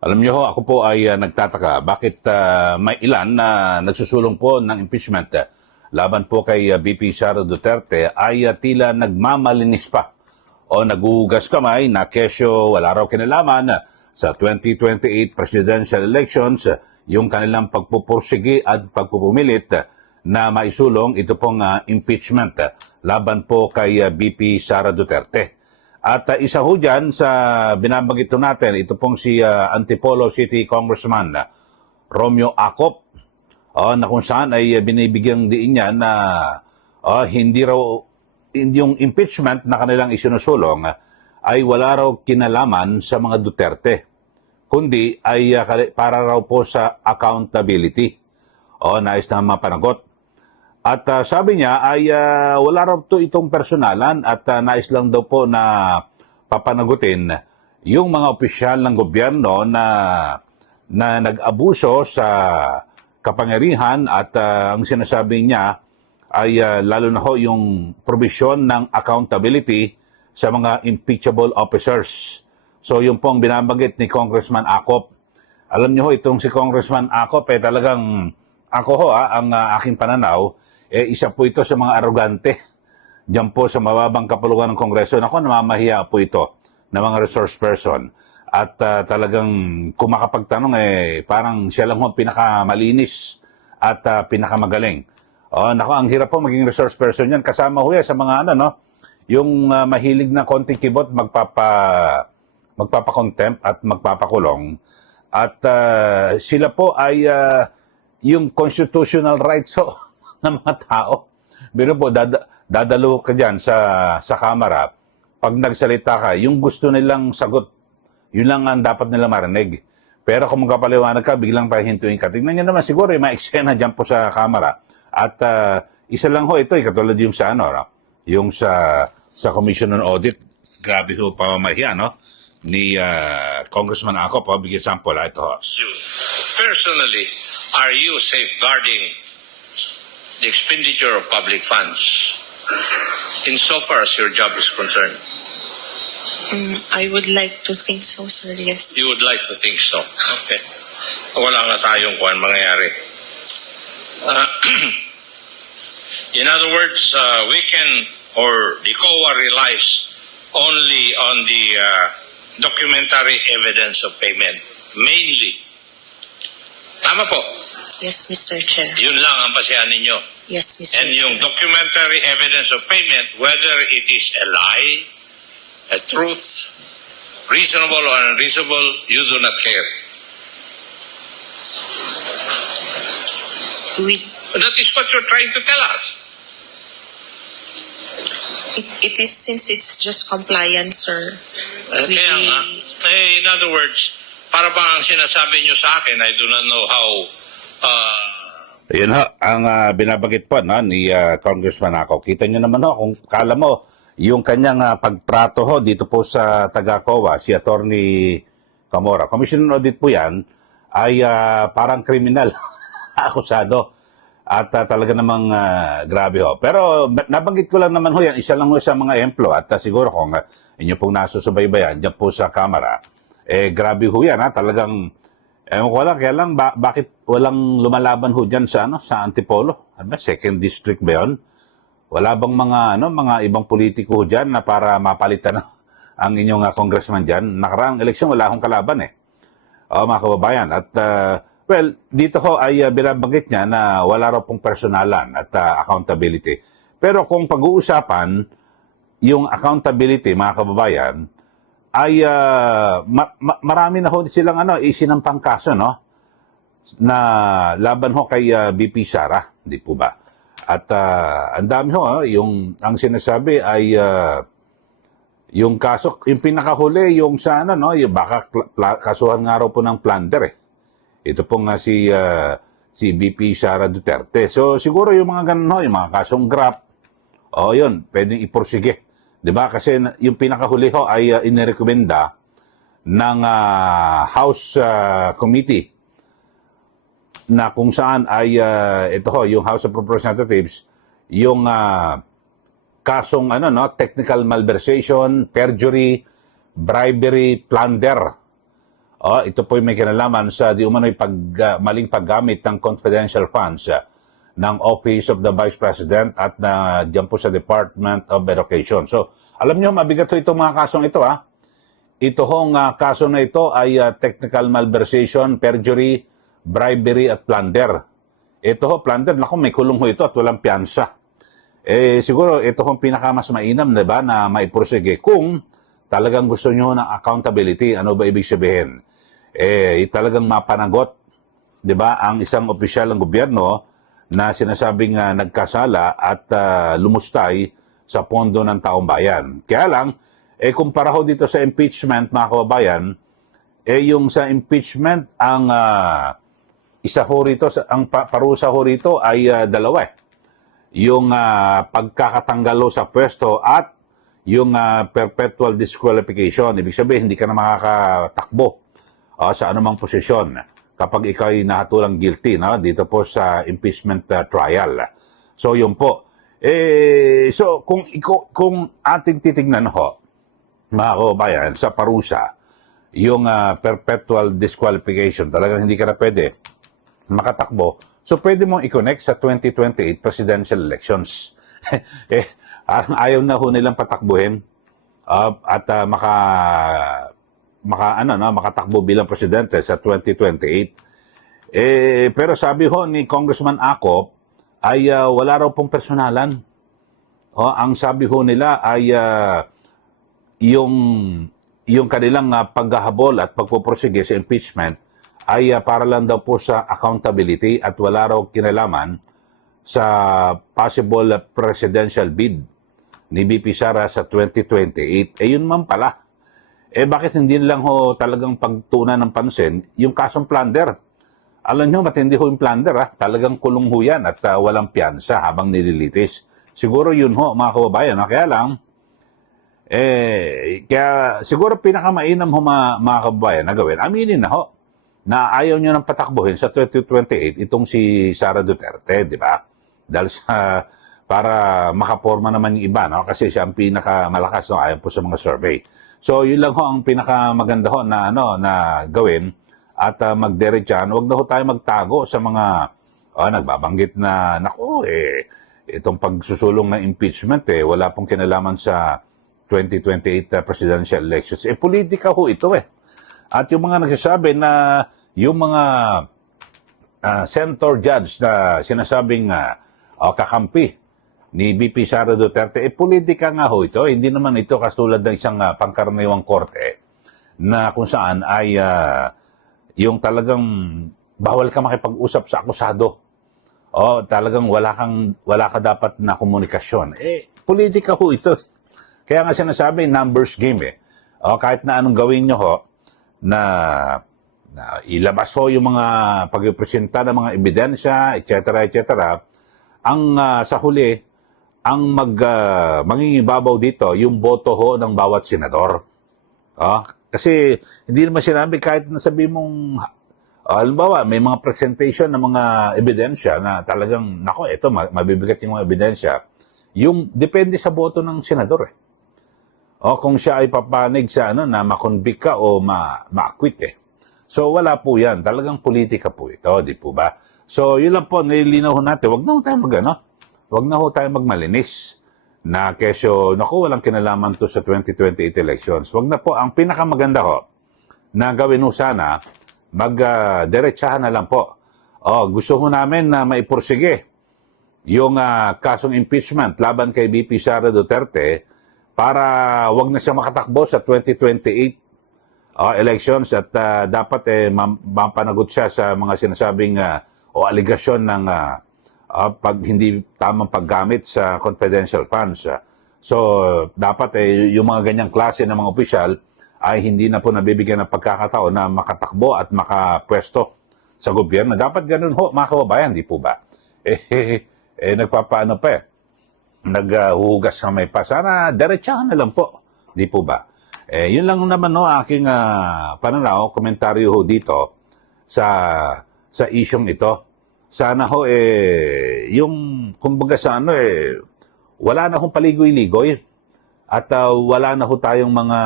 Alam niyo ho, ako po ay nagtataka bakit may ilan na nagsusulong po ng impeachment laban po kay VP Sara Duterte ay tila nagmamalinis pa o naguhugas kamay na kesyo wala raw kinalaman sa 2028 presidential elections yung kanilang pagpupursigi at pagpupumilit na maisulong ito pong impeachment laban po kay VP Sara Duterte. At isa ho dyan sa binabanggit natin, ito pong si Antipolo City Congressman Romeo Acop, na kung saan ay binibigyang diin niya na hindi yung impeachment na kanilang isinusulong ay wala raw kinalaman sa mga Duterte, kundi ay para raw po sa accountability. Nais na mapanagot. At sabi niya ay wala raw to itong personalan at nais lang daw po na papanagutin yung mga opisyal ng gobyerno na nag-abuso sa kapangyarihan at ang sinasabi niya ay lalo na ho yung provision ng accountability sa mga impeachable officers. So yung pong binabanggit ni Congressman Acop. Alam niyo ho, itong si Congressman Acop talagang ako ho ang aking pananaw, isa po ito sa mga arogante diyan po sa mababang kapulungan ng Kongreso. Naku, namamahiya po ito ng mga resource person. At talagang kung makapagtanong, parang siya lang ho pinakamalinis at pinakamagaling. Naku, ang hirap po maging resource person yan. Kasama ho yan sa mga yung mahilig na konting kibot, magpapakontempt at magpapakulong. At sila po ay yung constitutional rights ho ng mga tao. Pero po, dadalo ka dyan sa kamera, pag nagsalita ka, yung gusto nilang sagot, yun lang ang dapat nilang marinig. Pero kung magpapaliwanag ka, biglang pahintuin ka. Tingnan nyo naman siguro, may eksena dyan po sa kamera. At isa lang ho ito, katulad yung sa yung sa Commission on Audit, grabe ho pamamahiya, ni Congressman Acop. Bigyan sample, ito ho. Personally, are you safeguarding the expenditure of public funds insofar as your job is concerned? I would like to think so, sir. Yes. You would like to think so. Okay. Wala nga tayong kuhan mangyayari. In other words, we can, or the COA relies only on the documentary evidence of payment, mainly. Tama po. Yes, Mr. Chair. Yun lang ang basehan ninyo. Yes, Mr. And Chair. yung documentary evidence of payment, whether it is a lie, a truth, reasonable or unreasonable, you do not care. That is what you're trying to tell us. It is, since it's just compliance, sir. Kaya nga, in other words, para ba ang sinasabi nyo sa akin, I do not know how... Ayun ho, ang binabanggit po ni Congressman Acop. Kita nyo naman ho, kung kala mo, yung kanyang pagtrato ho dito po sa taga-COA, si Attorney Camora. Commission on Audit po yan, ay parang kriminal, akusado. At talaga namang grabe ho. Pero nabanggit ko lang naman ho yan, isa lang ho sa mga ehemplo. At siguro kung inyo pong nasusubaybayan dyan po sa kamera, grabe ho yan talagang... Ewan ko lang, kaya lang, bakit walang lumalaban ho dyan sa Antipolo? Second district ba yun? Wala bang mga ibang politiko ho dyan na para mapalitan ang inyong congressman dyan? Nakaraang eleksyon, wala akong kalaban mga kababayan. At, well, dito ho ay binabanggit niya na wala raw pong personalan at accountability. Pero kung pag-uusapan, yung accountability, mga kababayan, ay marami na ho silang isinampang kaso na laban ho kay VP Sara, di po ba? At ang dami ho yung ang sinasabi ay yung kaso, yung pinakahuli yung sa yung baka kasuhan nga raw po ng plunder Ito pong si VP Sara Duterte. So siguro yung mga ganun yung mga kasong grab, yun, pwedeng iporsige. Diba? Kasi yung pinakahuli ho ay inirekomenda ng House Committee na kung saan ay ito ho, yung House of Representatives, yung kasong technical malversation, perjury, bribery, plunder. ito po may kinalaman sa di umano'y maling paggamit ng confidential funds ng Office of the Vice President at diyan po sa Department of Education. So, alam niyo, mabigat ho itong mga kasong ito, ha? Ito hong kaso na ito ay technical malversation, perjury, bribery at plunder. Ito ho, plunder, naku, may kulong ho ito at walang piyansa. Siguro ito hong pinakamas mainam, diba, na maipursige kung talagang gusto nyo ng accountability. Ano ba ibig sabihin? Talagang mapanagot, diba, ang isang opisyal ng gobyerno na sinasabing nagkasala at lumustay sa pondo ng taong bayan. Kaya lang, kumpara ho dito sa impeachment, mga kababayan, yung sa impeachment, ang isa ho rito, ang parusa ho rito ay dalawa. Yung pagkakatanggal ho sa pwesto at yung perpetual disqualification. Ibig sabihin, hindi ka na makakatakbo sa anumang posisyon kapag ikaw ay nahatulang guilty dito po sa impeachment trial. So, yun po. So, kung ating titignan ho, mga kababayan, sa parusa, yung perpetual disqualification, talagang hindi ka na pwede makatakbo. So, pwede mong i-connect sa 2028 presidential elections. Ayaw na ho nilang patakbuhin at makatakbo bilang presidente sa 2028. Pero sabi ho ni Congressman Acop ay wala raw pong personalan. Ang sabi ho nila ay yung kanilang paghahabol at pagpupursige sa impeachment ay para lang daw po sa accountability at wala raw kinalaman sa possible presidential bid ni VP Sara sa 2028. Yun man pala. Bakit hindi lang ho talagang pagtuunan ng pansin yung kasong plunder? Alam nyo, matindi ho yung plunder, talagang kulong ho yan at walang piyansa habang nililitis. Siguro yun ho, mga kababayan. Kaya lang, kaya siguro pinakamainam ho, mga kababayan, na gawin. Aminin na ho, na ayaw nyo nang patakbuhin sa 2028 itong si Sara Duterte, di ba? Dahil para makaporma naman yung iba, kasi siya ang pinakamalakas, ayon po sa mga survey. So, yun lang ho ang pinakamaganda ho na gawin at magdiretsahan. Huwag na ho tayo magtago sa mga nagbabanggit na, itong pagsusulong ng impeachment, wala pong kinalaman sa 2028 presidential elections. Politika ho ito At yung mga nagsasabi na yung mga senator judge na sinasabing kakampi ni VP Sara Duterte, politika nga ho ito. Hindi naman ito katulad ng isang pangkaraniwang korte na kung saan ay yung talagang bawal ka makipag-usap sa akusado. Talagang wala ka dapat na komunikasyon. Politika ho ito. Kaya nga sinasabi, numbers game kahit na anong gawin nyo ho, na ilabas ho yung mga pagpipresenta ng mga ebidensya, etc., etc., ang sa huli, ang mangingibabaw dito, yung boto ho ng bawat senador. Kasi hindi naman sinabi kahit nasabi mong, halimbawa, may mga presentation ng mga ebidensya na talagang, ito, mabibigat yung mga ebidensya. Yung depende sa boto ng senador kung siya ay papanig sa na makonvict ka o ma-acquit So, wala po yan. Talagang politika po ito, di po ba? So, yun lang po, nilinaw natin. Huwag na ho tayo Huwag na ho tayo magmalinis na kesyo, walang kinalaman to sa 2028 elections. Huwag na po. Ang pinakamaganda ho, na gawin ho sana, magdiretsahan na lang po. Gusto ho namin na maipursige yung kasong impeachment laban kay VP Sara Duterte para wag na siya makatakbo sa 2028 elections at dapat mapanagot siya sa mga sinasabing aligasyon ng hindi tamang paggamit sa confidential funds. So, dapat yung mga ganyang klase ng mga opisyal ay hindi na po nabibigyan ng pagkakataon na makatakbo at makapwesto sa gobyerno. Dapat ganun ho, mga kababayan, di po ba? Nagpapaano pa naghuhugas ng may pa. Sana diretsahan na lang po. Di po ba? Yun lang naman aking pananaw, komentaryo ho dito sa isyong ito. Sana ho yung kumbaga sa wala na hong paligoy-ligoy at wala na ho tayong mga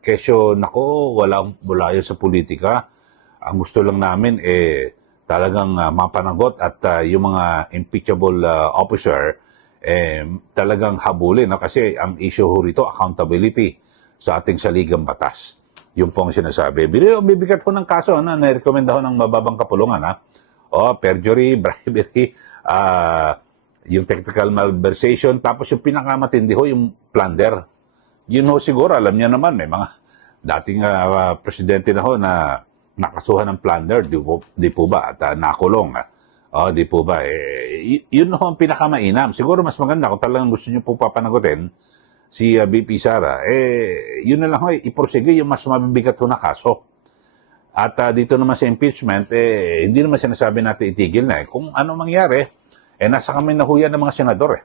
Kesyo, nako, wala yun sa politika. Ang gusto lang namin talagang mapanagot at yung mga impeachable officer talagang habulin. No? Kasi ang issue ho rito, accountability sa ating saligang batas. Yung pong sinasabi. Bibigat ho ng kaso na nirekomenda ho ng mababang kapulungan. Perjury, bribery, yung technical malversation, tapos yung pinakamatindi ho, yung plunder. Yun ho siguro, alam niya naman, may mga dating presidente na ho na nakasuhan ng plunder, di po ba? At nakulong. Di po ba? Yun ho ang pinakamainam. Siguro mas maganda kung talagang gusto niyo po papanagutin si BP Sara, yun na lang ho, iprosige yung mas mabibigat ho na kaso. At dito naman sa impeachment, hindi naman sinasabi natin itigil na. Kung ano mangyari, nasa kami na huyan ng mga senador.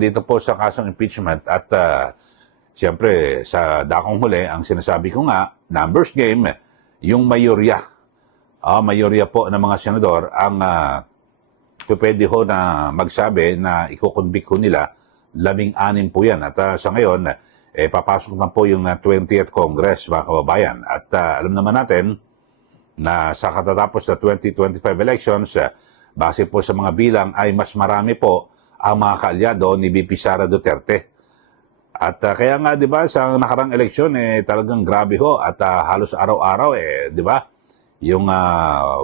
Dito po sa kasong impeachment. At siyempre, sa dakong huli, ang sinasabi ko nga, numbers game, yung mayorya. Mayorya po ng mga senador, ang pwede ho na magsabi na ikukonvict ho nila 16 po yan. At sa ngayon, papasok na po yung 20th Congress, mga kababayan. At alam naman natin na sa katatapos na 2025 elections, base po sa mga bilang ay mas marami po ang mga kaalyado ni BP Sara Duterte. At kaya nga, di ba, sa nakarang eleksyon, talagang grabe ho. At halos araw-araw, di ba, yung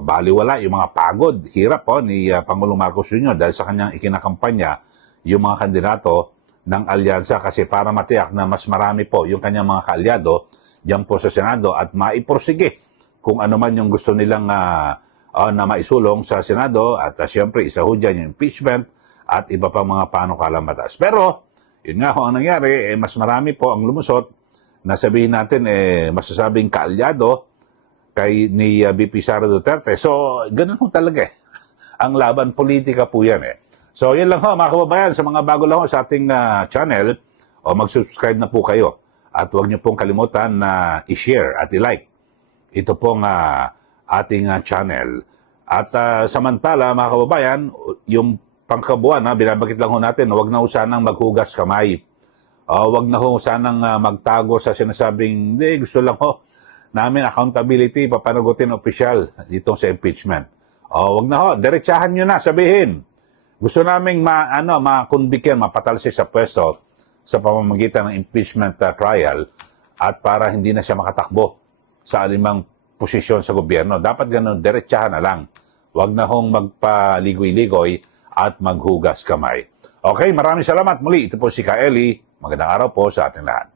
baliwala, yung mga pagod, hirap po ni Pangulong Marcos Jr. dahil sa kanyang ikinakampanya yung mga kandidato ng alyansa kasi para matiyak na mas marami po yung kanyang mga kaalyado diyan po sa Senado at maiporsige kung ano man yung gusto nilang na maisulong sa Senado at siyempre isa ho dyan yung impeachment at iba pa mga panukalang batas. Pero, yun nga ho ang nangyari, mas marami po ang lumusot na sabihin natin masasabing kaalyado ni BP Sara Duterte. So, ganun ho talaga ang laban politika po yan So, yun lang ho mga kababayan. Sa mga bago lang ho sa ating channel, mag-subscribe na po kayo. At huwag niyo pong kalimutan na i-share at i-like. Ito pong ating channel. At samantala mga kababayan, yung pangkabuan, binabagit lang ho natin, huwag na ho sanang maghugas kamay. Huwag na ho sanang magtago sa sinasabing, hindi, gusto lang ho namin accountability, papanagutin opisyal dito sa impeachment. Huwag na ho, diretsahan nyo na, sabihin. Gusto naming makonvict yan, mapatalsi sa pwesto sa pamamagitan ng impeachment trial at para hindi na siya makatakbo sa alimang posisyon sa gobyerno. Dapat ganun, diretsahan na lang. Huwag na hong magpaligoy-ligoy at maghugas kamay. Okay, maraming salamat muli. Ito po si Kaeli. Magandang araw po sa ating lahat.